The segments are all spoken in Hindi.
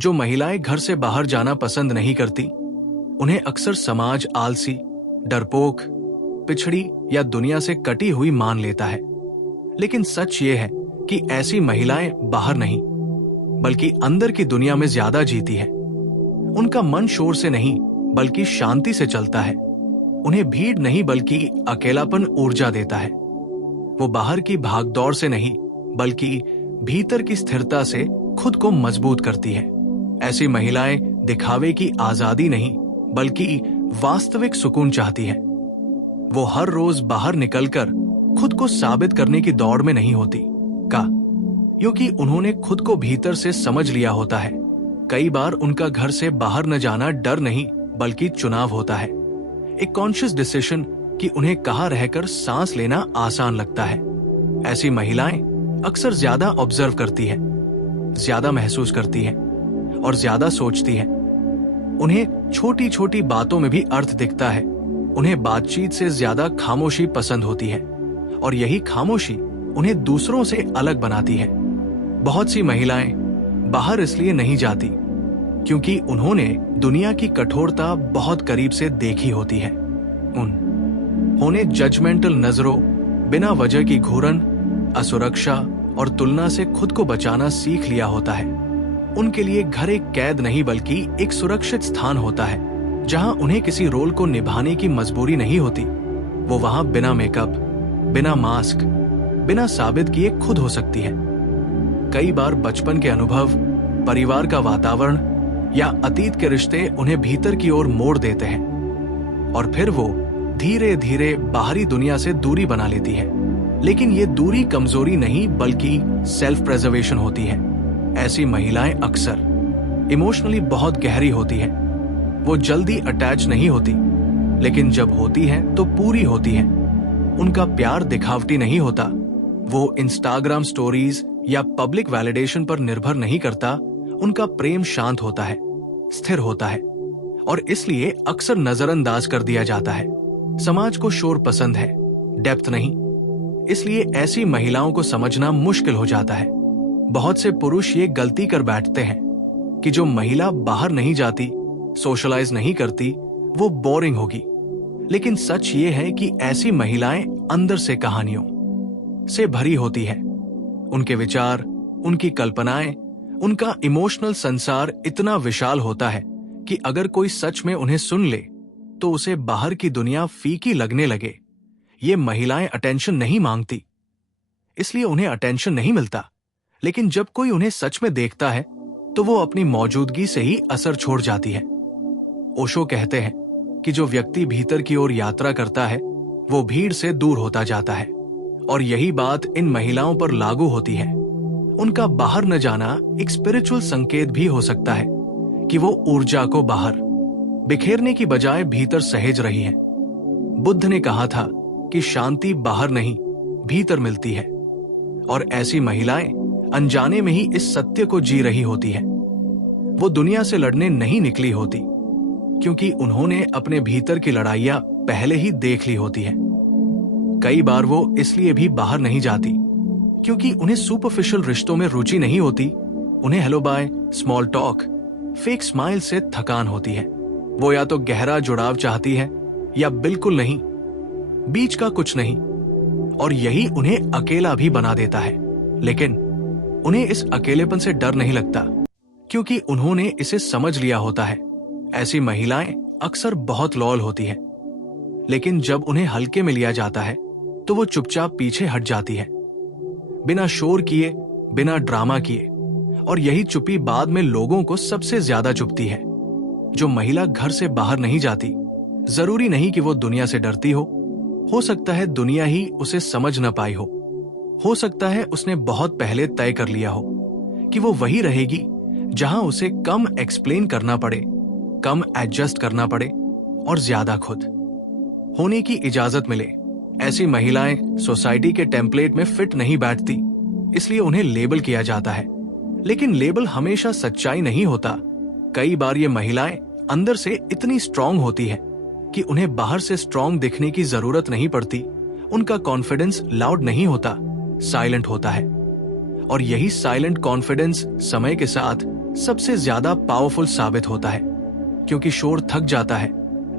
जो महिलाएं घर से बाहर जाना पसंद नहीं करती, उन्हें अक्सर समाज आलसी, डरपोक, पिछड़ी या दुनिया से कटी हुई मान लेता है। लेकिन सच ये है कि ऐसी महिलाएं बाहर नहीं बल्कि अंदर की दुनिया में ज्यादा जीती है। उनका मन शोर से नहीं बल्कि शांति से चलता है। उन्हें भीड़ नहीं बल्कि अकेलापन ऊर्जा देता है। वो बाहर की भागदौड़ से नहीं बल्कि भीतर की स्थिरता से खुद को मजबूत करती है। ऐसी महिलाएं दिखावे की आजादी नहीं बल्कि वास्तविक सुकून चाहती है। वो हर रोज बाहर निकलकर खुद को साबित करने की दौड़ में नहीं होती, क्योंकि उन्होंने खुद को भीतर से समझ लिया होता है। कई बार उनका घर से बाहर न जाना डर नहीं बल्कि चुनाव होता है, एक कॉन्शियस डिसीजन कि उन्हें कहाँ रहकर सांस लेना आसान लगता है। ऐसी महिलाएं अक्सर ज्यादा ऑब्जर्व करती है, ज्यादा महसूस करती है और ज्यादा सोचती है। उन्हें छोटी छोटी बातों में भी अर्थ दिखता है। उन्हें बातचीत से ज्यादा खामोशी पसंद होती है और यही खामोशी उन्हें दूसरों से अलग बनाती है। बहुत सी महिलाएं बाहर इसलिए नहीं जाती क्योंकि उन्होंने दुनिया की कठोरता बहुत करीब से देखी होती है। उन्होंने जजमेंटल नजरों, बिना वजह की घूरन, असुरक्षा और तुलना से खुद को बचाना सीख लिया होता है। उनके लिए घर एक कैद नहीं बल्कि एक सुरक्षित स्थान होता है जहां उन्हें किसी रोल को निभाने की मजबूरी नहीं होती। वो वहां बिना मेकअप, बिना मास्क, बिना साबित किए खुद हो सकती है। कई बार बचपन के अनुभव, परिवार का वातावरण या अतीत के रिश्ते उन्हें भीतर की ओर मोड़ देते हैं और फिर वो धीरे धीरे बाहरी दुनिया से दूरी बना लेती है। लेकिन ये दूरी कमजोरी नहीं बल्कि सेल्फ प्रिजर्वेशन होती है। ऐसी महिलाएं अक्सर इमोशनली बहुत गहरी होती हैं। वो जल्दी अटैच नहीं होती, लेकिन जब होती हैं तो पूरी होती हैं। उनका प्यार दिखावटी नहीं होता। वो इंस्टाग्राम स्टोरीज या पब्लिक वैलिडेशन पर निर्भर नहीं करता। उनका प्रेम शांत होता है, स्थिर होता है और इसलिए अक्सर नजरअंदाज कर दिया जाता है। समाज को शोर पसंद है, डेप्थ नहीं। इसलिए ऐसी महिलाओं को समझना मुश्किल हो जाता है। बहुत से पुरुष ये गलती कर बैठते हैं कि जो महिला बाहर नहीं जाती, सोशलाइज नहीं करती, वो बोरिंग होगी। लेकिन सच ये है कि ऐसी महिलाएं अंदर से कहानियों से भरी होती है। उनके विचार, उनकी कल्पनाएं, उनका इमोशनल संसार इतना विशाल होता है कि अगर कोई सच में उन्हें सुन ले तो उसे बाहर की दुनिया फीकी लगने लगे। ये महिलाएं अटेंशन नहीं मांगती, इसलिए उन्हें अटेंशन नहीं मिलता। लेकिन जब कोई उन्हें सच में देखता है तो वो अपनी मौजूदगी से ही असर छोड़ जाती है। ओशो कहते हैं कि जो व्यक्ति भीतर की ओर यात्रा करता है वो भीड़ से दूर होता जाता है और यही बात इन महिलाओं पर लागू होती है। उनका बाहर न जाना एक स्पिरिचुअल संकेत भी हो सकता है कि वो ऊर्जा को बाहर बिखेरने की बजाय भीतर सहेज रही है। बुद्ध ने कहा था कि शांति बाहर नहीं भीतर मिलती है और ऐसी महिलाएं अनजाने में ही इस सत्य को जी रही होती है। वो दुनिया से लड़ने नहीं निकली होती क्योंकि उन्होंने अपने भीतर की लड़ाइयां पहले ही देख ली होती है। कई बार वो इसलिए भी बाहर नहीं जाती क्योंकि उन्हें सुपरफिशियल रिश्तों में रुचि नहीं होती। उन्हें hello bye, small talk, fake smile से थकान होती है। वो या तो गहरा जुड़ाव चाहती है या बिल्कुल नहीं, बीच का कुछ नहीं। और यही उन्हें अकेला भी बना देता है। लेकिन उन्हें इस अकेलेपन से डर नहीं लगता क्योंकि उन्होंने इसे समझ लिया होता है। ऐसी महिलाएं अक्सर बहुत लॉयल होती है, लेकिन जब उन्हें हल्के में लिया जाता है तो वो चुपचाप पीछे हट जाती है, बिना शोर किए, बिना ड्रामा किए। और यही चुप्पी बाद में लोगों को सबसे ज्यादा चुभती है। जो महिला घर से बाहर नहीं जाती, जरूरी नहीं कि वो दुनिया से डरती हो सकता है दुनिया ही उसे समझ न पाई हो सकता है उसने बहुत पहले तय कर लिया हो कि वो वही रहेगी जहां उसे कम एक्सप्लेन करना पड़े, कम एडजस्ट करना पड़े और ज्यादा खुद होने की इजाजत मिले। ऐसी महिलाएं सोसाइटी के टेम्पलेट में फिट नहीं बैठती, इसलिए उन्हें लेबल किया जाता है। लेकिन लेबल हमेशा सच्चाई नहीं होता। कई बार ये महिलाएं अंदर से इतनी स्ट्रांग होती है कि उन्हें बाहर से स्ट्रांग दिखने की जरूरत नहीं पड़ती। उनका कॉन्फिडेंस लाउड नहीं होता, साइलेंट होता है। और यही साइलेंट कॉन्फिडेंस समय के साथ सबसे ज्यादा पावरफुल साबित होता है, क्योंकि शोर थक जाता है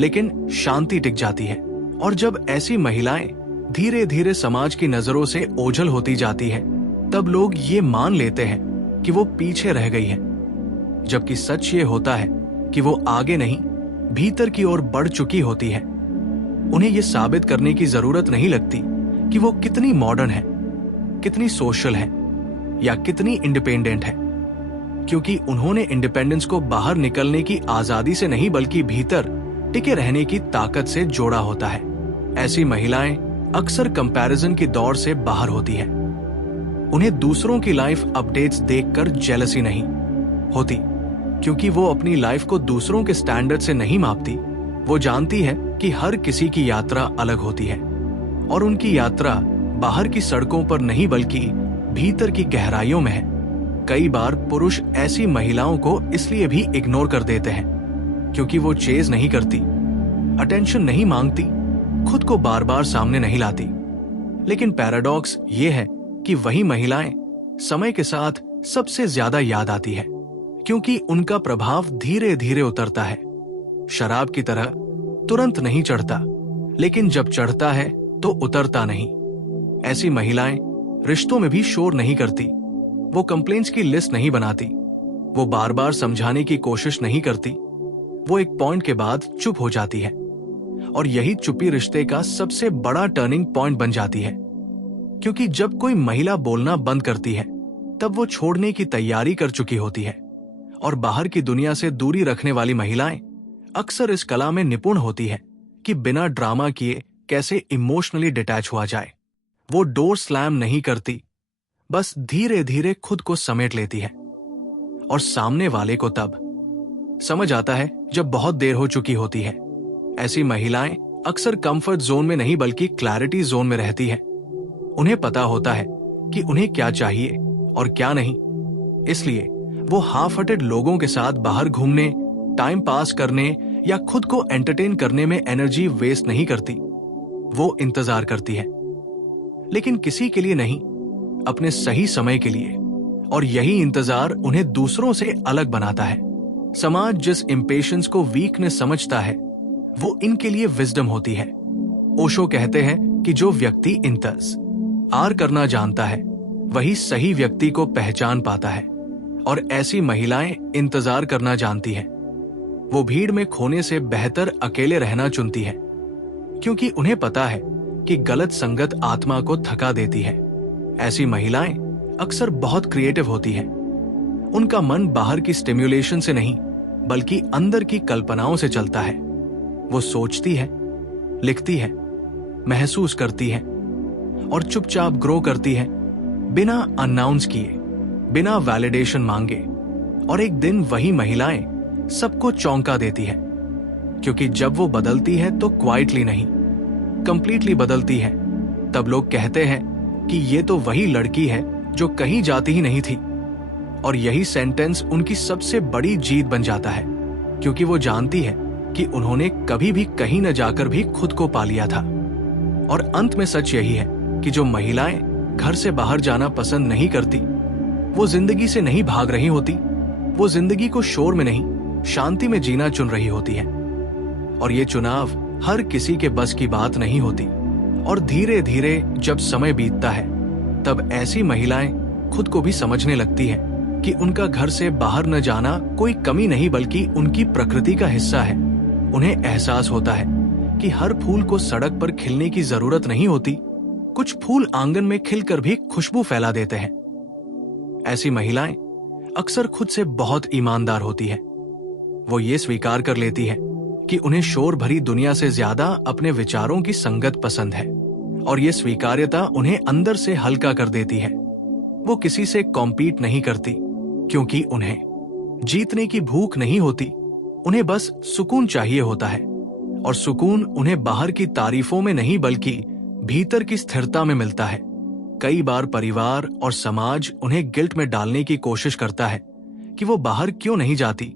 लेकिन शांति टिक जाती है। और जब ऐसी महिलाएं धीरे धीरे समाज की नजरों से ओझल होती जाती है, तब लोग ये मान लेते हैं कि वो पीछे रह गई है, जबकि सच ये होता है कि वो आगे नहीं, भीतर की ओर बढ़ चुकी होती है। उन्हें ये साबित करने की जरूरत नहीं लगती कि वो कितनी मॉडर्न है, कितनी सोशल है या कितनी इंडिपेंडेंट है, क्योंकि उन्होंने इंडिपेंडेंस को बाहर निकलने की आजादी से नहीं बल्कि भीतर टिके रहने की ताकत से जोड़ा होता है। ऐसी महिलाएं अक्सर कंपैरिजन की दौड़ से बाहर होती है। उन्हें दूसरों की लाइफ अपडेट्स देखकर जेलसी नहीं होती, क्योंकि वो अपनी लाइफ को दूसरों के स्टैंडर्ड से नहीं मापती। वो जानती है कि हर किसी की यात्रा अलग होती है और उनकी यात्रा बाहर की सड़कों पर नहीं बल्कि भीतर की गहराइयों में है। कई बार पुरुष ऐसी महिलाओं को इसलिए भी इग्नोर कर देते हैं क्योंकि वो चेज नहीं करती, अटेंशन नहीं मांगती, खुद को बार बार सामने नहीं लाती। लेकिन पैराडॉक्स ये है कि वही महिलाएं समय के साथ सबसे ज्यादा याद आती है, क्योंकि उनका प्रभाव धीरे धीरे उतरता है। शराब की तरह तुरंत नहीं चढ़ता, लेकिन जब चढ़ता है तो उतरता नहीं। ऐसी महिलाएं रिश्तों में भी शोर नहीं करती, वो कंप्लेंट्स की लिस्ट नहीं बनाती, वो बार बार समझाने की कोशिश नहीं करती। वो एक पॉइंट के बाद चुप हो जाती है, और यही चुप्पी रिश्ते का सबसे बड़ा टर्निंग पॉइंट बन जाती है। क्योंकि जब कोई महिला बोलना बंद करती है, तब वो छोड़ने की तैयारी कर चुकी होती है। और बाहर की दुनिया से दूरी रखने वाली महिलाएं अक्सर इस कला में निपुण होती है कि बिना ड्रामा किए कैसे इमोशनली डिटैच हुआ जाए। वो डोर स्लैम नहीं करती, बस धीरे धीरे खुद को समेट लेती है। और सामने वाले को तब समझ आता है जब बहुत देर हो चुकी होती है। ऐसी महिलाएं अक्सर कंफर्ट जोन में नहीं बल्कि क्लैरिटी जोन में रहती है। उन्हें पता होता है कि उन्हें क्या चाहिए और क्या नहीं, इसलिए वो हाफ हार्टेड लोगों के साथ बाहर घूमने, टाइम पास करने या खुद को एंटरटेन करने में एनर्जी वेस्ट नहीं करती। वो इंतजार करती है, लेकिन किसी के लिए नहीं, अपने सही समय के लिए। और यही इंतजार उन्हें दूसरों से अलग बनाता है। समाज जिस इम्पेशंस को वीकनेस समझता है, वो इनके लिए विजडम होती है। ओशो कहते हैं कि जो व्यक्ति इंतजार करना जानता है, वही सही व्यक्ति को पहचान पाता है। और ऐसी महिलाएं इंतजार करना जानती हैं। वो भीड़ में खोने से बेहतर अकेले रहना चुनती है, क्योंकि उन्हें पता है कि गलत संगत आत्मा को थका देती है। ऐसी महिलाएं अक्सर बहुत क्रिएटिव होती हैं। उनका मन बाहर की स्टिम्युलेशन से नहीं बल्कि अंदर की कल्पनाओं से चलता है। वो सोचती है, लिखती है, महसूस करती है और चुपचाप ग्रो करती है, बिना अनाउंस किए, बिना वैलिडेशन मांगे। और एक दिन वही महिलाएं सबको चौंका देती है, क्योंकि जब वो बदलती है तो क्वाइटली नहीं, कंप्लीटली बदलती है। तब लोग कहते हैं कि ये तो वही लड़की है जो कहीं जाती ही नहीं थी। और यही सेंटेंस उनकी सबसे बड़ी जीत बन जाता है, क्योंकि वो जानती है कि उन्होंने कभी भी कहीं न जाकर भी खुद को पा लिया था। और अंत में सच यही है कि जो महिलाएं घर से बाहर जाना पसंद नहीं करती, वो जिंदगी से नहीं भाग रही होती, वो जिंदगी को शोर में नहीं, शांति में जीना चुन रही होती है। और ये चुनाव हर किसी के बस की बात नहीं होती। और धीरे धीरे जब समय बीतता है, तब ऐसी महिलाएं खुद को भी समझने लगती है कि उनका घर से बाहर न जाना कोई कमी नहीं बल्कि उनकी प्रकृति का हिस्सा है। उन्हें एहसास होता है कि हर फूल को सड़क पर खिलने की जरूरत नहीं होती, कुछ फूल आंगन में खिलकर भी खुशबू फैला देते हैं। ऐसी महिलाएं अक्सर खुद से बहुत ईमानदार होती है। वो ये स्वीकार कर लेती है कि उन्हें शोर भरी दुनिया से ज्यादा अपने विचारों की संगत पसंद है। और ये स्वीकार्यता उन्हें अंदर से हल्का कर देती है। वो किसी से कॉम्पीट नहीं करती, क्योंकि उन्हें जीतने की भूख नहीं होती, उन्हें बस सुकून चाहिए होता है। और सुकून उन्हें बाहर की तारीफों में नहीं बल्कि भीतर की स्थिरता में मिलता है। कई बार परिवार और समाज उन्हें गिल्ट में डालने की कोशिश करता है कि वो बाहर क्यों नहीं जाती,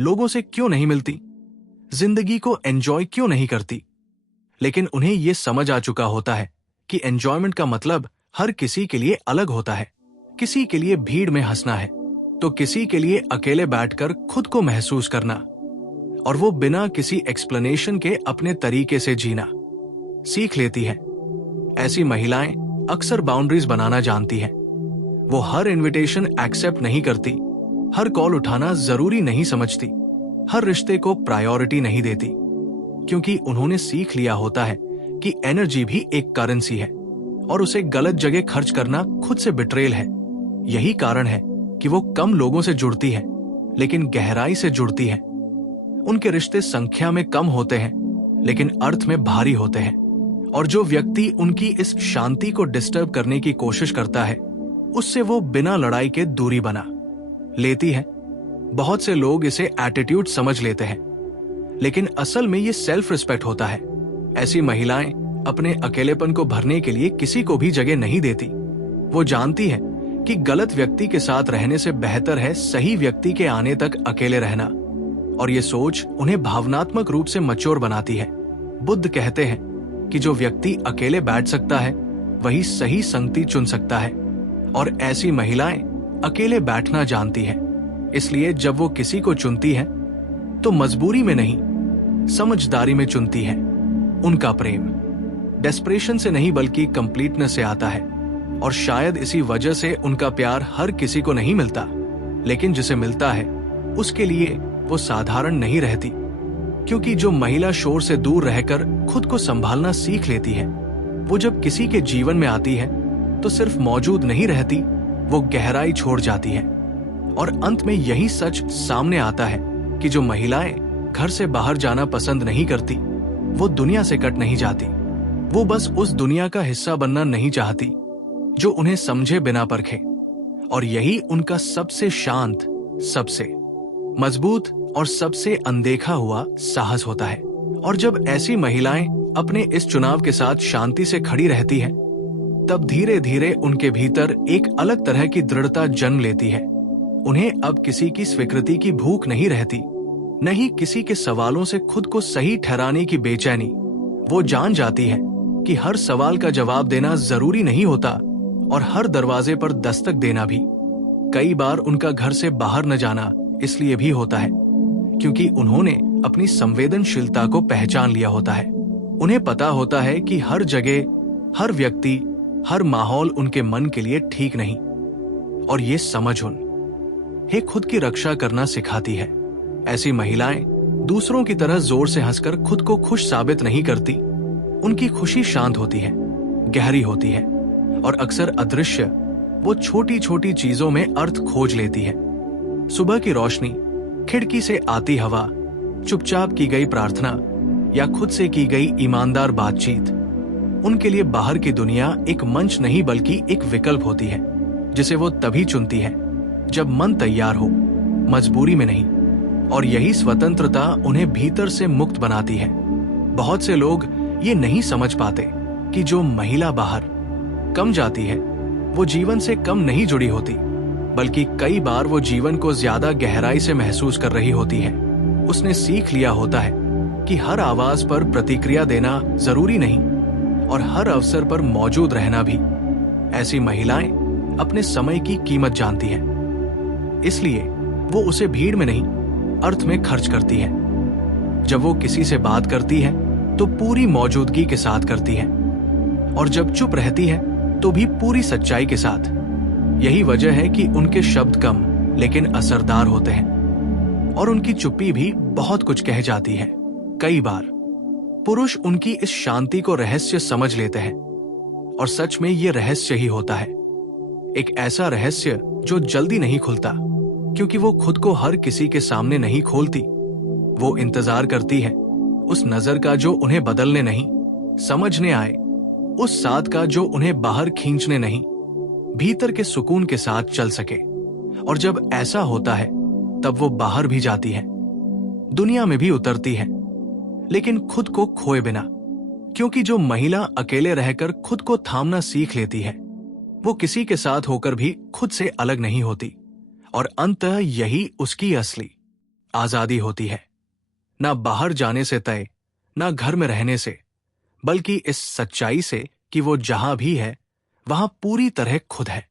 लोगों से क्यों नहीं मिलती, जिंदगी को एंजॉय क्यों नहीं करती। लेकिन उन्हें ये समझ आ चुका होता है कि एंजॉयमेंट का मतलब हर किसी के लिए अलग होता है। किसी के लिए भीड़ में हंसना है, तो किसी के लिए अकेले बैठकर खुद को महसूस करना और वो बिना किसी एक्सप्लेनेशन के अपने तरीके से जीना सीख लेती है। ऐसी महिलाएं अक्सर बाउंड्रीज बनाना जानती हैं। वो हर इनविटेशन एक्सेप्ट नहीं करती, हर कॉल उठाना जरूरी नहीं समझती, हर रिश्ते को प्रायोरिटी नहीं देती, क्योंकि उन्होंने सीख लिया होता है कि एनर्जी भी एक करेंसी है और उसे गलत जगह खर्च करना खुद से बिट्रेल है। यही कारण है कि वो कम लोगों से जुड़ती है लेकिन गहराई से जुड़ती है। उनके रिश्ते संख्या में कम होते हैं लेकिन अर्थ में भारी होते हैं। और जो व्यक्ति उनकी इस शांति को डिस्टर्ब करने की कोशिश करता है, उससे वो बिना लड़ाई के दूरी बना लेती है। बहुत से लोग इसे एटीट्यूड समझ लेते हैं, लेकिन असल में ये सेल्फ रिस्पेक्ट होता है। ऐसी महिलाएं अपने अकेलेपन को भरने के लिए किसी को भी जगह नहीं देती। वो जानती है कि गलत व्यक्ति के साथ रहने से बेहतर है सही व्यक्ति के आने तक अकेले रहना, और ये सोच उन्हें भावनात्मक रूप से मैच्योर बनाती है। बुद्ध कहते हैं कि जो व्यक्ति अकेले बैठ सकता है वही सही संगति चुन सकता है, और ऐसी महिलाएं अकेले बैठना जानती हैं। इसलिए जब वो किसी को चुनती हैं तो मजबूरी में नहीं, समझदारी में चुनती हैं। उनका प्रेम डेस्परेशन से नहीं बल्कि कंप्लीटनेस से आता है, और शायद इसी वजह से उनका प्यार हर किसी को नहीं मिलता, लेकिन जिसे मिलता है उसके लिए वो साधारण नहीं रहती। क्योंकि जो महिला शोर से दूर रहकर खुद को संभालना सीख लेती है, वो जब किसी के जीवन में आती है तो सिर्फ मौजूद नहीं रहती, वो गहराई छोड़ जाती है। और अंत में यही सच सामने आता है कि जो महिलाएं घर से बाहर जाना पसंद नहीं करती, वो दुनिया से कट नहीं जाती, वो बस उस दुनिया का हिस्सा बनना नहीं चाहती जो उन्हें समझे बिना परखे। और यही उनका सबसे शांत, सबसे मजबूत और सबसे अनदेखा हुआ साहस होता है। और जब ऐसी महिलाएं अपने इस चुनाव के साथ शांति से खड़ी रहती हैं, तब धीरे धीरे उनके भीतर एक अलग तरह की दृढ़ता जन्म लेती है। उन्हें अब किसी की स्वीकृति की भूख नहीं रहती, नहीं किसी के सवालों से खुद को सही ठहराने की बेचैनी। वो जान जाती है कि हर सवाल का जवाब देना जरूरी नहीं होता, और हर दरवाजे पर दस्तक देना भी। कई बार उनका घर से बाहर न जाना इसलिए भी होता है क्योंकि उन्होंने अपनी संवेदनशीलता को पहचान लिया होता है। उन्हें पता होता है कि हर जगह, हर व्यक्ति, हर माहौल उनके मन के लिए ठीक नहीं, और ये समझ उन्हें खुद की रक्षा करना सिखाती है। ऐसी महिलाएं दूसरों की तरह जोर से हंसकर खुद को खुश साबित नहीं करती। उनकी खुशी शांत होती है, गहरी होती है, और अक्सर अदृश्य वो छोटी छोटी चीजों में अर्थ खोज लेती है। सुबह की रोशनी, खिड़की से आती हवा, चुपचाप की गई प्रार्थना या खुद से की गई ईमानदार बातचीत, उनके लिए बाहर की दुनिया एक मंच नहीं बल्कि एक विकल्प होती है, जिसे वो तभी चुनती है जब मन तैयार हो, मजबूरी में नहीं। और यही स्वतंत्रता उन्हें भीतर से मुक्त बनाती है। बहुत से लोग ये नहीं समझ पाते कि जो महिला बाहर कम जाती है वो जीवन से कम नहीं जुड़ी होती, बल्कि कई बार वो जीवन को ज्यादा गहराई से महसूस कर रही होती है। उसने सीख लिया होता है कि हर आवाज पर प्रतिक्रिया देना जरूरी नहीं, और हर अवसर पर मौजूद रहना भी। ऐसी महिलाएं अपने समय की कीमत जानती हैं, इसलिए वो उसे भीड़ में नहीं, अर्थ में खर्च करती है। जब वो किसी से बात करती है तो पूरी मौजूदगी के साथ करती है, और जब चुप रहती है तो भी पूरी सच्चाई के साथ। यही वजह है कि उनके शब्द कम लेकिन असरदार होते हैं, और उनकी चुप्पी भी बहुत कुछ कह जाती है। कई बार पुरुष उनकी इस शांति को रहस्य समझ लेते हैं, और सच में ये रहस्य ही होता है, एक ऐसा रहस्य जो जल्दी नहीं खुलता, क्योंकि वो खुद को हर किसी के सामने नहीं खोलती। वो इंतजार करती है उस नजर का जो उन्हें बदलने नहीं, समझने आए, उस साथ का जो उन्हें बाहर खींचने नहीं, भीतर के सुकून के साथ चल सके। और जब ऐसा होता है तब वो बाहर भी जाती है, दुनिया में भी उतरती है, लेकिन खुद को खोए बिना। क्योंकि जो महिला अकेले रहकर खुद को थामना सीख लेती है, वो किसी के साथ होकर भी खुद से अलग नहीं होती, और अंततः यही उसकी असली आजादी होती है। ना बाहर जाने से तय, ना घर में रहने से, बल्कि इस सच्चाई से कि वो जहां भी है वहां पूरी तरह खुद है।